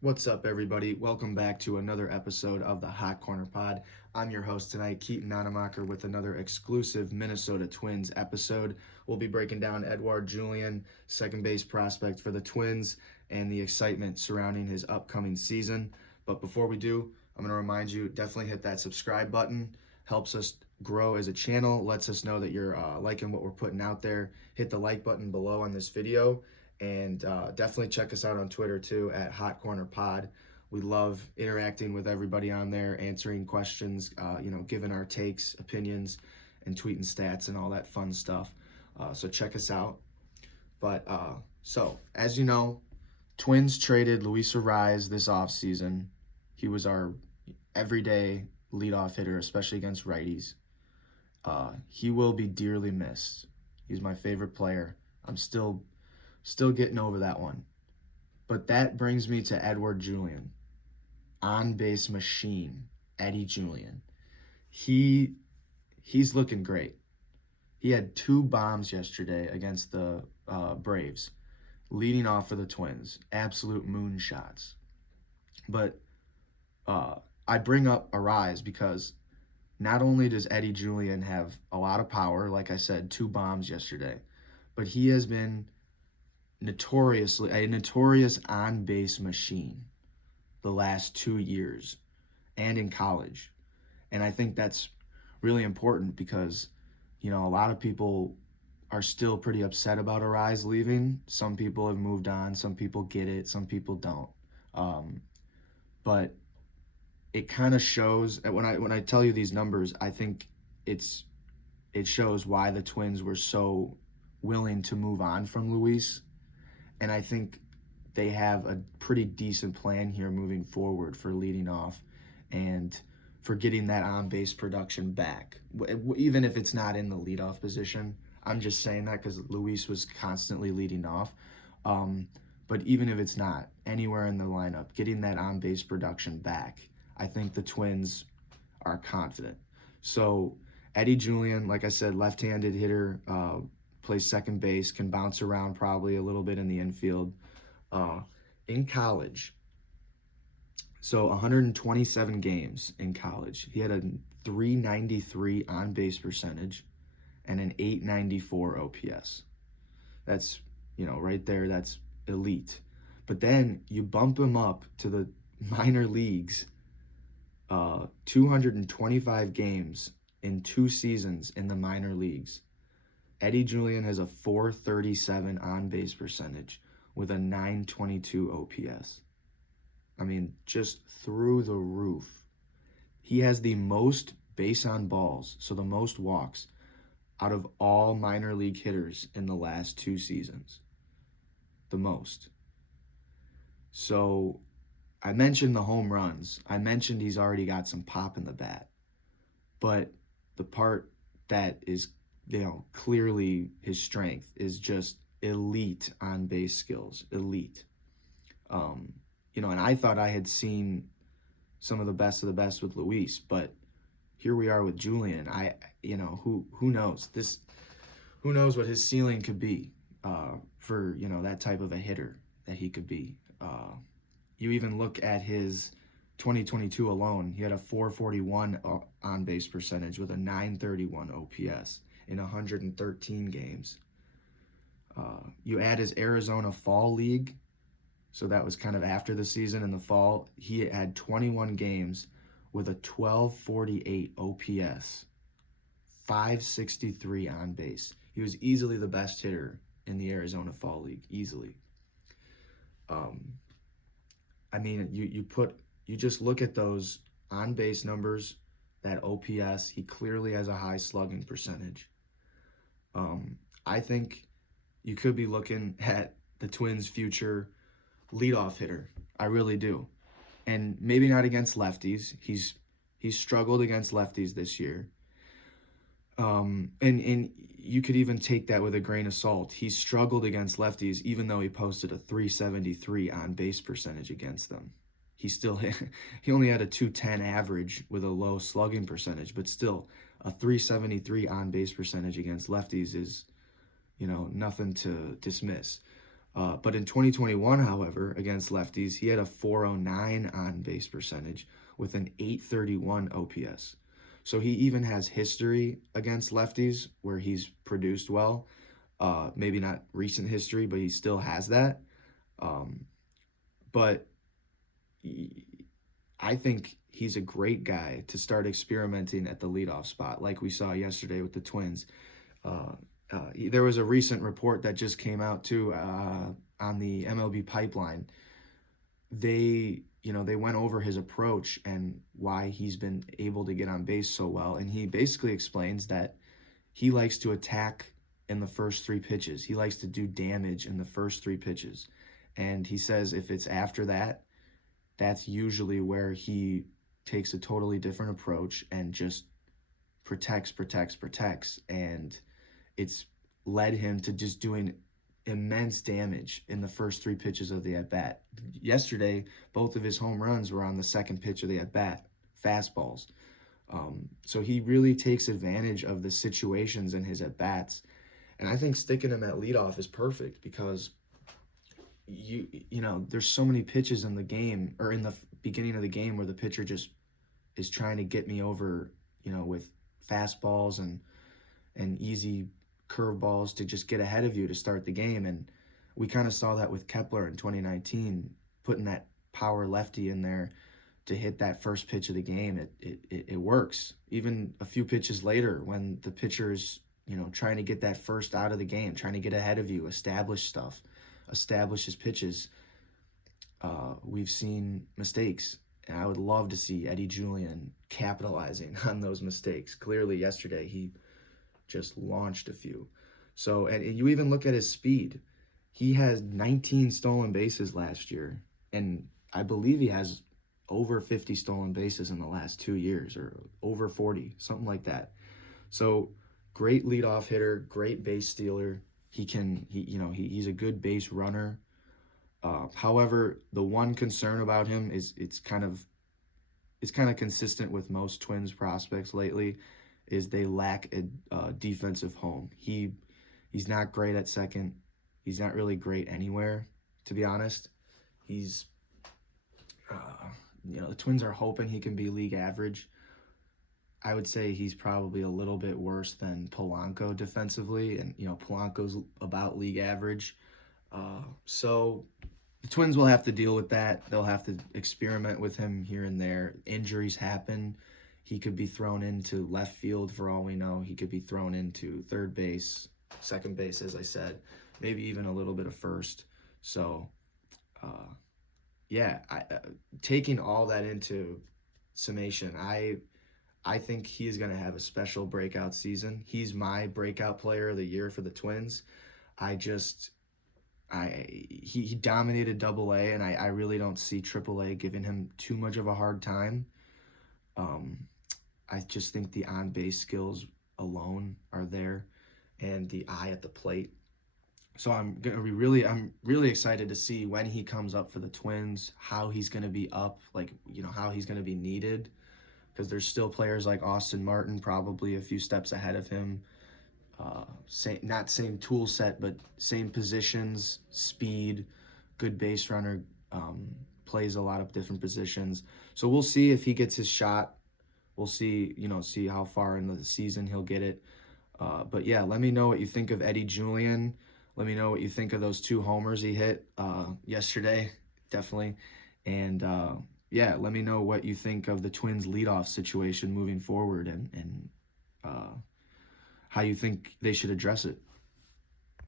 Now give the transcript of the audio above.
What's up, everybody? Welcome back to another episode of the Hot Corner Pod. I'm your host tonight, Keaton Nanamacher, with another exclusive Minnesota Twins episode. We'll be breaking down Edouard Julien, second base prospect for the Twins, and the excitement surrounding his upcoming season. But before we do, I'm going to remind you, definitely hit that subscribe button. Helps us grow as a channel, lets us know that you're liking what we're putting out there. Hit the like button below on this video. And definitely check us out on Twitter too at Hot Corner Pod. We love interacting with everybody on there, answering questions, giving our takes, opinions, and tweeting stats and all that fun stuff. So check us out. But as you know, Twins traded Luis Arraez this offseason. He was our everyday leadoff hitter, especially against righties. He will be dearly missed. He's my favorite player. I'm still getting over that one. But that brings me to Edouard Julien. On-base machine, Eddie Julien. He's looking great. He had 2 bombs yesterday against the Braves, leading off for the Twins. Absolute moonshots. But I bring up Arraez because not only does Eddie Julien have a lot of power, like I said, 2 bombs yesterday, but he has been a notorious on-base machine the last 2 years and in college. And I think that's really important because, a lot of people are still pretty upset about Arraez leaving. Some people have moved on. Some people get it. Some people don't. But it kind of shows when I tell you these numbers, I think it shows why the Twins were so willing to move on from Luis. And I think they have a pretty decent plan here moving forward for leading off and for getting that on-base production back. Even if it's not in the leadoff position, I'm just saying that because Luis was constantly leading off. But even if it's not anywhere in the lineup, getting that on-base production back, I think the Twins are confident. So Eddie Julien, like I said, left-handed hitter, plays second base, can bounce around probably a little bit in the infield. In college, so 127 games in college, he had a 393 on-base percentage and an 894 OPS. That's, right there, that's elite. But then you bump him up to the minor leagues, 225 games in 2 seasons in the minor leagues. Eddie Julien has a 437 on-base percentage with a 922 OPS. I mean, just through the roof. He has the most base on balls, so the most walks, out of all minor league hitters in the last 2 seasons. The most. So I mentioned the home runs. I mentioned he's already got some pop in the bat. But the part that is clearly his strength is just elite on-base skills, elite. And I thought I had seen some of the best with Luis, but here we are with Julien. Who knows? Who knows what his ceiling could be for, that type of a hitter that he could be. You even look at his 2022 alone, he had a 441 on-base percentage with a 931 OPS in 113 games. You add his Arizona Fall League, so that was kind of after the season. In the fall, he had 21 games with a 1248 OPS, 563 on base. He was easily the best hitter in the Arizona Fall League, easily. You just look at those on-base numbers, that OPS. He clearly has a high slugging percentage. I think you could be looking at the Twins' future leadoff hitter. I really do. And maybe not against lefties. He's struggled against lefties this year. And you could even take that with a grain of salt. He's struggled against lefties even though he posted a 373 on-base percentage against them. He only had a 210 average with a low slugging percentage, but still a 373 on-base percentage against lefties is, nothing to dismiss. But in 2021, however, against lefties, he had a 409 on base percentage with an 831 OPS. So he even has history against lefties where he's produced well. Maybe not recent history, but he still has that. Um, but I think he's a great guy to start experimenting at the leadoff spot, like we saw yesterday with the Twins. There was a recent report that just came out too on the MLB pipeline. They went over his approach and why he's been able to get on base so well, and he basically explains that he likes to attack in the first three pitches. He likes to do damage in the first three pitches, and he says if it's after that, that's usually where he takes a totally different approach and just protects, and it's led him to just doing immense damage in the first three pitches of the at-bat. Yesterday, both of his home runs were on the second pitch of the at-bat, fastballs. So he really takes advantage of the situations in his at-bats. And I think sticking him at leadoff is perfect because there's so many pitches in the game or in the beginning of the game where the pitcher just is trying to get me over, with fastballs and easy curveballs to just get ahead of you to start the game. And we kind of saw that with Kepler in 2019, putting that power lefty in there to hit that first pitch of the game. It works. Even a few pitches later when the pitcher's, trying to get that first out of the game, trying to get ahead of you, establish his pitches. We've seen mistakes, and I would love to see Eddie Julien capitalizing on those mistakes. Clearly yesterday he just launched a few. So, and you even look at his speed. He has 19 stolen bases last year, and I believe he has over 50 stolen bases in the last 2 years, or over 40, something like that. So, great leadoff hitter, great base stealer. He's a good base runner. However, the one concern about him is it's kind of consistent with most Twins prospects lately, is they lack a defensive home. He's not great at second. He's not really great anywhere, to be honest. He's, the Twins are hoping he can be league average. I would say he's probably a little bit worse than Polanco defensively, and Polanco's about league average. So the Twins will have to deal with that. They'll have to experiment with him here and there. Injuries happen. He could be thrown into left field for all we know. He could be thrown into third base, second base, as I said, maybe even a little bit of first. So, taking all that into summation, I think he is going to have a special breakout season. He's my breakout player of the year for the Twins. He dominated Double-A, and I really don't see Triple-A giving him too much of a hard time. I just think the on-base skills alone are there, and the eye at the plate. So I'm really excited to see when he comes up for the Twins, how he's going to be up, how he's going to be needed, because there's still players like Austin Martin, probably a few steps ahead of him. Not same tool set, but same positions, speed, good base runner, plays a lot of different positions. So we'll see if he gets his shot. We'll see how far into the season he'll get it. But yeah, let me know what you think of Eddie Julien. Let me know what you think of those 2 homers he hit yesterday, definitely. And let me know what you think of the Twins leadoff situation moving forward, and how you think they should address it.